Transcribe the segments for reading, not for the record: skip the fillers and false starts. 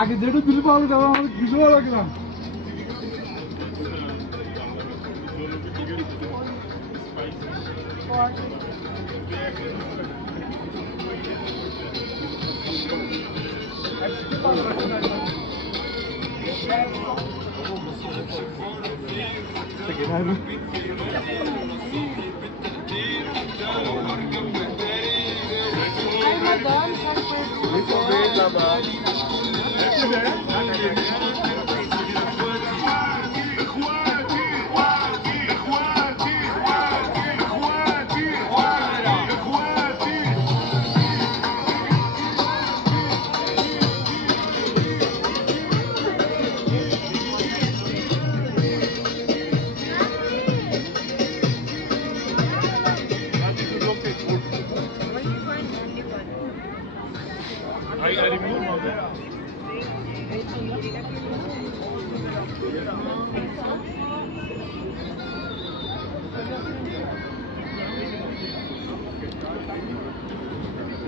আগে যেটা দিলে পাবো যাবো আমাদের কিছু ভালো লাগে না।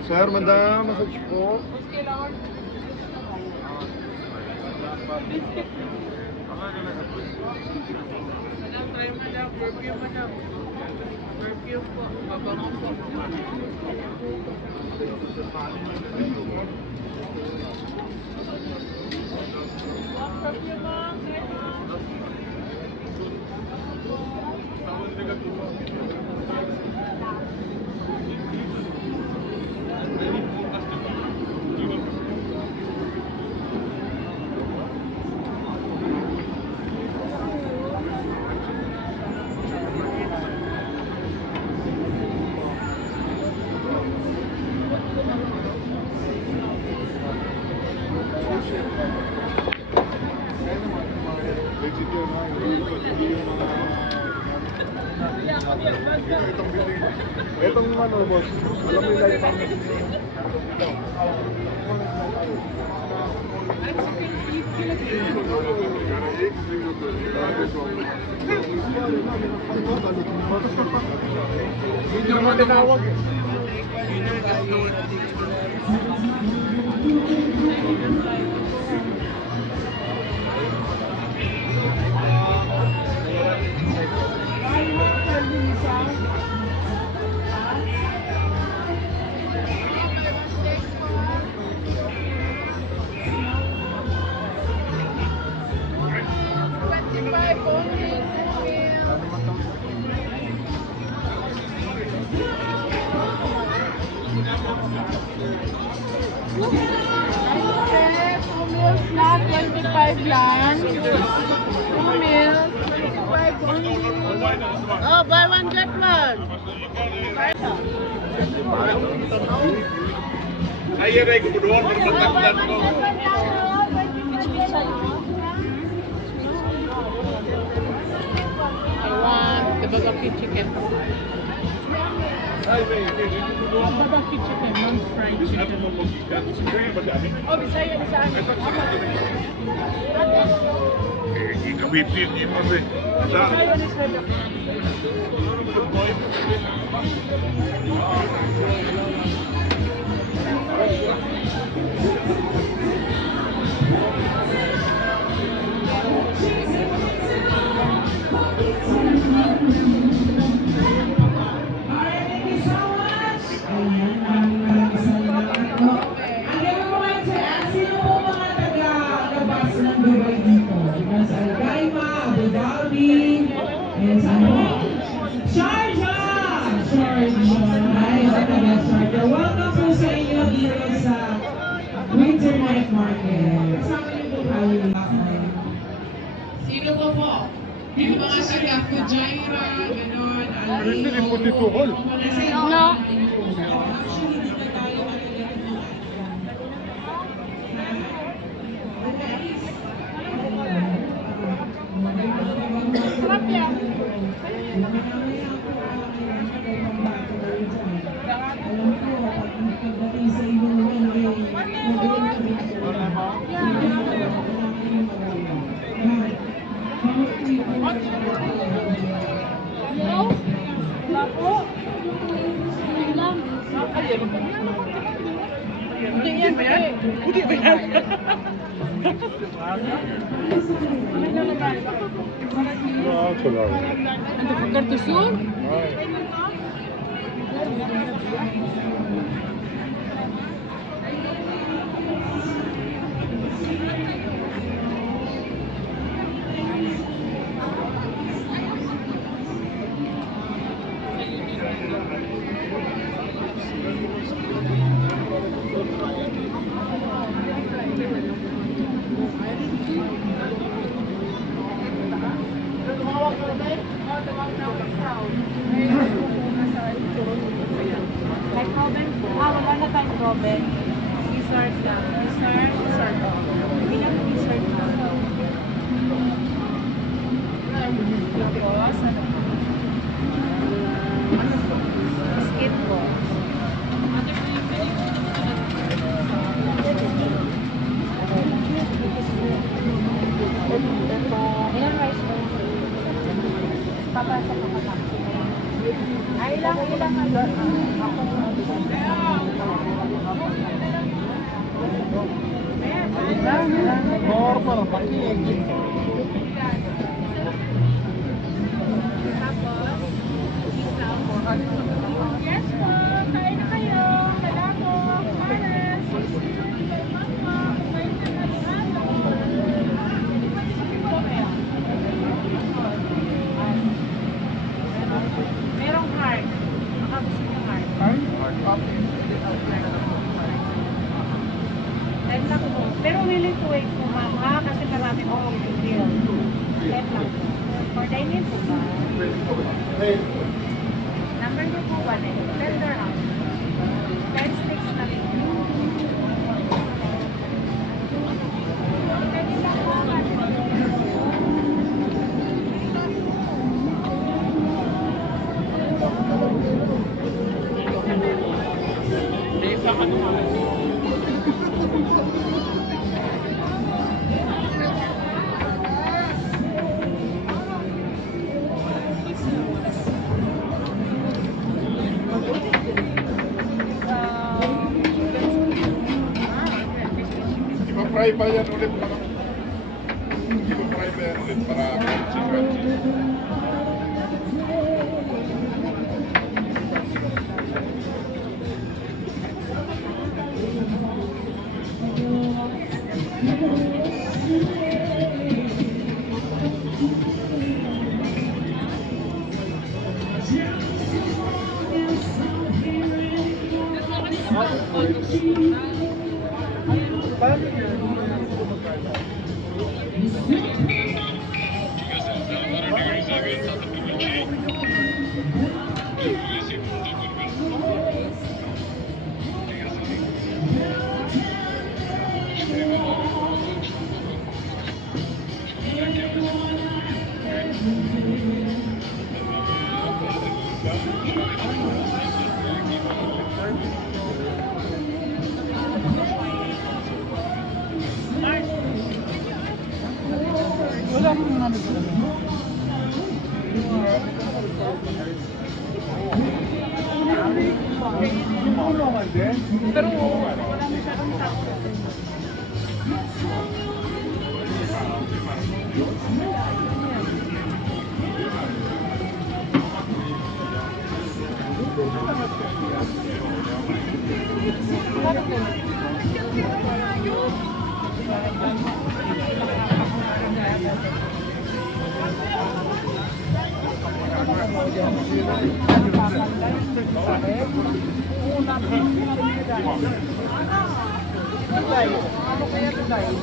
Sir, madam, massage po. Perfume po, babango po. Itong ano, boss, alam mo yung light pump. Hindi naman tinawag eh. Na 25 lang. 2 meals, 25 only. Oh, buy one get one. Ayo deh, kebetulan berbentak kok. I want the barbecue chicken. Barbecue chicken, non-fried chicken. Oh, Bisaya, Bisaya. Kapipin niyo mo eh. Welcome po sa inyo dito sa Winter Night Market. Kasama niyo po tayo lahat. Sino po po? Yung mga taga Fujairah, gano'n, Alino, No. actually, di na tayo Sarap yan. Alam po, pag pagdating sa inyo, Ah, chola. Ando ka kartusun? Like Robin? Wala na tayong Robin. Dessert lang. Dessert. Hindi na dessert na. Tapos, ano? Basketball. Ilang rice ba? Papasok ko pa. Ay, ilang Normal, pakinig. Yes po, kain na kayo. Malako, Pares. Merong heart. Baka gusto niyo heart. Let lang po. Pero willing to wait po, ma'am, ha? Kasi marami po i-reveal. Let lang po. For dining po ba? Number niyo po ba? Tender out. 10 sticks na rin. Pwede lang po. Ipa-fry pa yan ulit para ipa-fry pa yan ulit para crunchy. Pero wala masyadong tao. Ano kaya ito guys?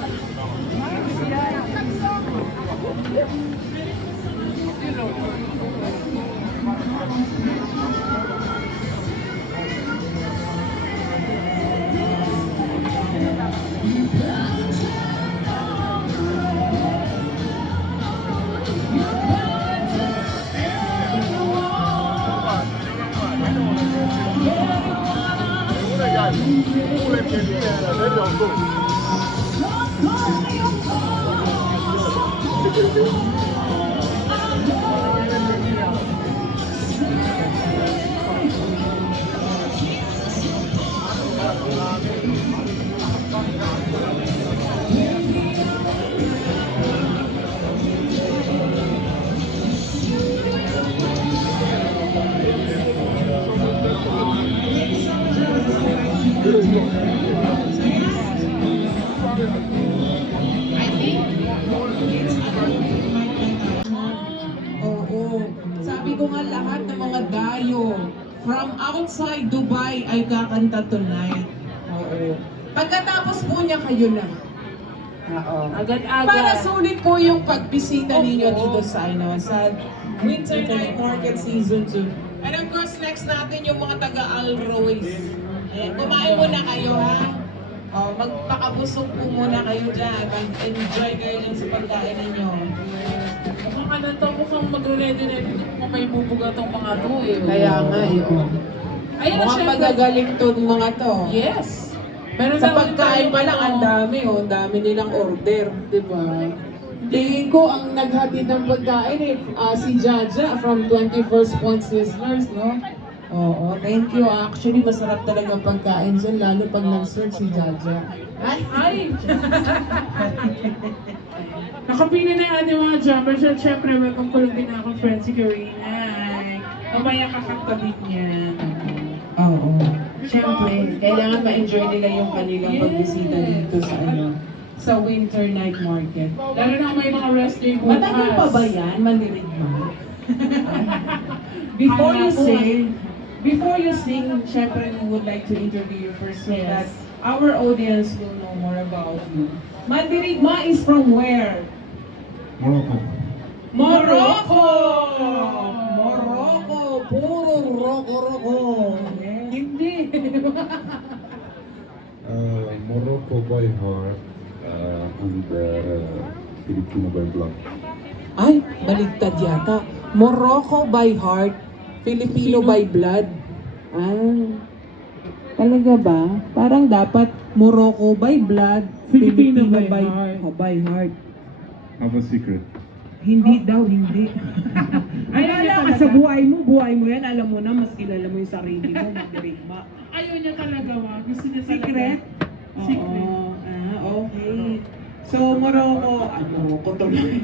Thank you. ko nga lahat ng mga dayo from outside Dubai ay kakanta tonight. Oo. Pagkatapos po niya, kayo na. Oo. Agad-agad. Para sulit po yung pagbisita ninyo dito sa Winter Night Market Season 2. And of course, next natin yung mga taga-Alroys. Ayan, kumain muna kayo ha. Oh, magpakabusog po muna kayo dyan. Mag-enjoy kayo dyan sa pagkain ninyo. Mukhang ano to, mukhang mag-ready na ito kung may bubuga tong mga to eh. Kaya nga, yun. Ayun na, Mukhang syempre. magagaling to mga to. Yes. Meron Sa na ulit pagkain tayong pa lang, ang dami, oh. Ang dami nilang order, di ba? Tingin ko, ang naghatid ng pagkain si Jaja from 21st Points Listeners, no? Oo, thank you. Actually, masarap talaga ang pagkain dyan, lalo pag nag-search si Jaja. Ay! Nakapili na yung ating mga jumpers at syempre welcome ko lang din ako friend si Karina. Ay, mamaya kakanta din yan. Oo. Siyempre, kailangan ma-enjoy nila yung kanilang pagbisita dito sa Winter Night Market. Lalo na may mga rest day bukas. Matagal pa ba yan, mandirigma? Before you sing, syempre we would like to interview you first so that our audience will know more about you. Mandirigma is from where? Morocco. Morocco! Morocco! Puro roko-roko! Hindi! Morocco by heart and Filipino by blood. Ay, baligtad yata. Morocco by heart, Filipino by blood. Ah, talaga ba? Parang dapat Morocco by blood, Filipino Filipino by heart. by heart. Have a secret. Hindi daw, hindi. Ayaw niya Ay, talaga. sa buhay mo yan, alam mo na, mas kilala mo yung sarili mo, Mandirigma. Ayaw niya talaga, wa. Gusto niya talaga. Secret? Secret. Oo, okay. So, Morocco, Morocco tuloy.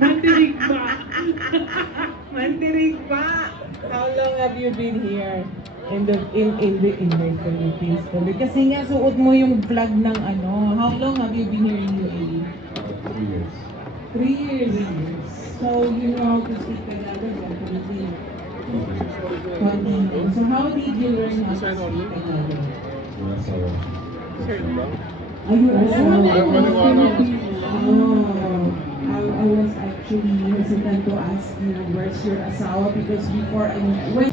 Mandirigma. Mandirigma! How long have you been here? In the Philippines? Kasi nga, suot mo yung flag ng How long have you been here in UAE? 3 years. 3 years. So, you know how to speak Tagalog and Filipino. So, how did you learn how to speak Tagalog? Are you I was actually hesitant to ask you where's your asawa because before when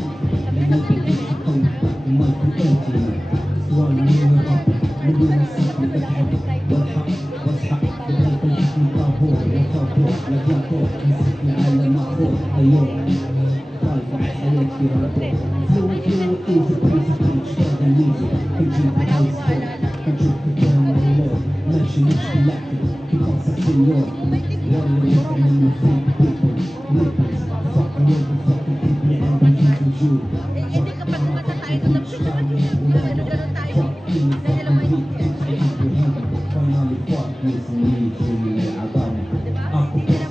Hindi kapag kumata tayo doon, gano'n tayo. Dahil alam mo yun. Hindi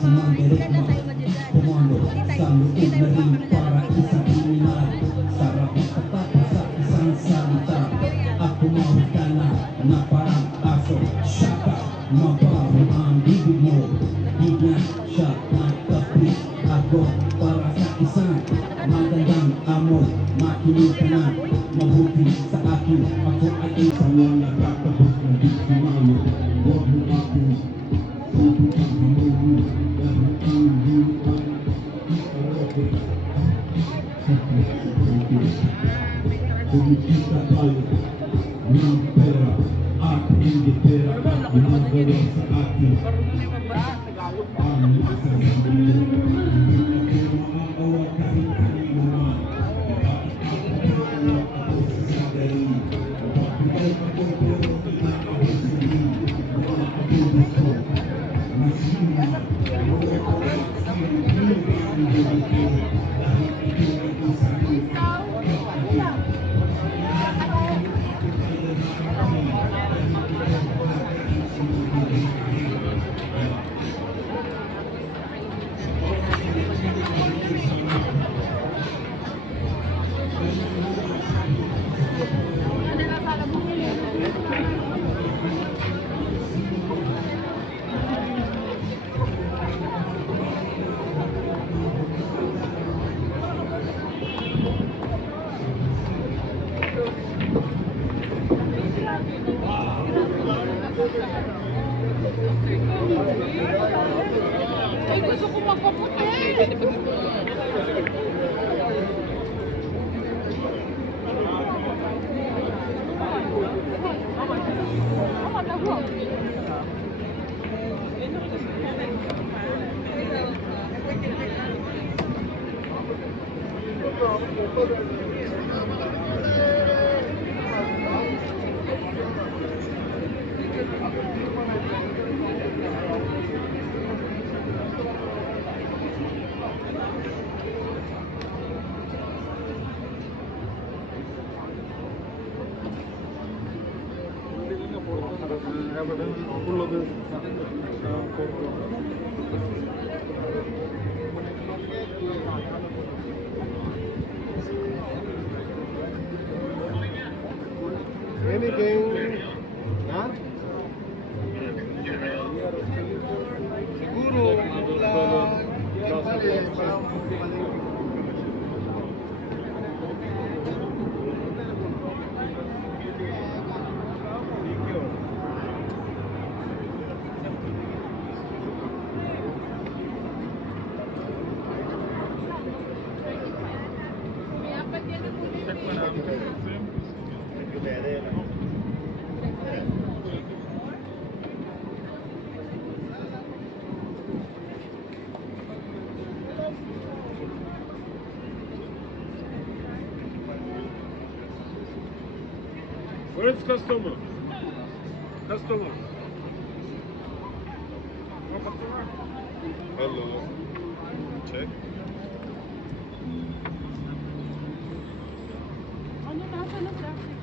naman, kailan tayo madyan. Hindi tayo makakalala. Para sa isang magandang amo, makinig ka na, mabuti sa akin. Ako ay isang nakakabot ng di sumalo. Huwag mo ako, pupunta mo mo, dahil ang buwan. Kumikita tayo ng pera at hindi pera ginagawa sa akin. Ang lasa ng mundo, hindi ako maawa kahit kanino man. Nakakatawa ako sa sarili. Mapapagay ako pero pinakahusili. Mga katulad ko, masima. Wala ko ang sinibig dahil ito ay isang Ay, gusto ko magpaputi. Anything? Ha? Siguro, Where's customer? Customer. Hello. Check. Ano nasa na traffic?